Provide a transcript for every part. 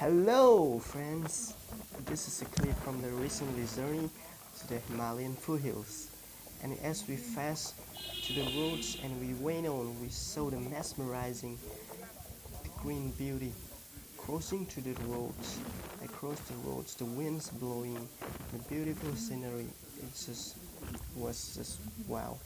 Hello friends, this is a clip from the recent journey to the Himalayan foothills, and as we passed to the roads and we went on, we saw the mesmerizing green beauty. Crossing to the roads, across the roads, the winds blowing, the beautiful scenery, was just wow.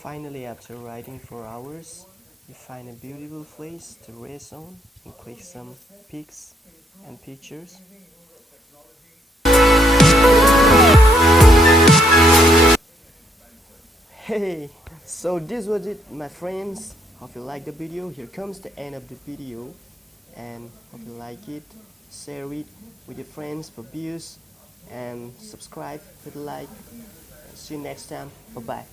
Finally, after riding for hours, we find a beautiful place to rest on and click some pics and pictures. Hey, so this was it, my friends. Hope you like the video. Here comes the end of the video, and hope you like it. Share it with your friends for views, and subscribe with a like. See you next time. Bye bye.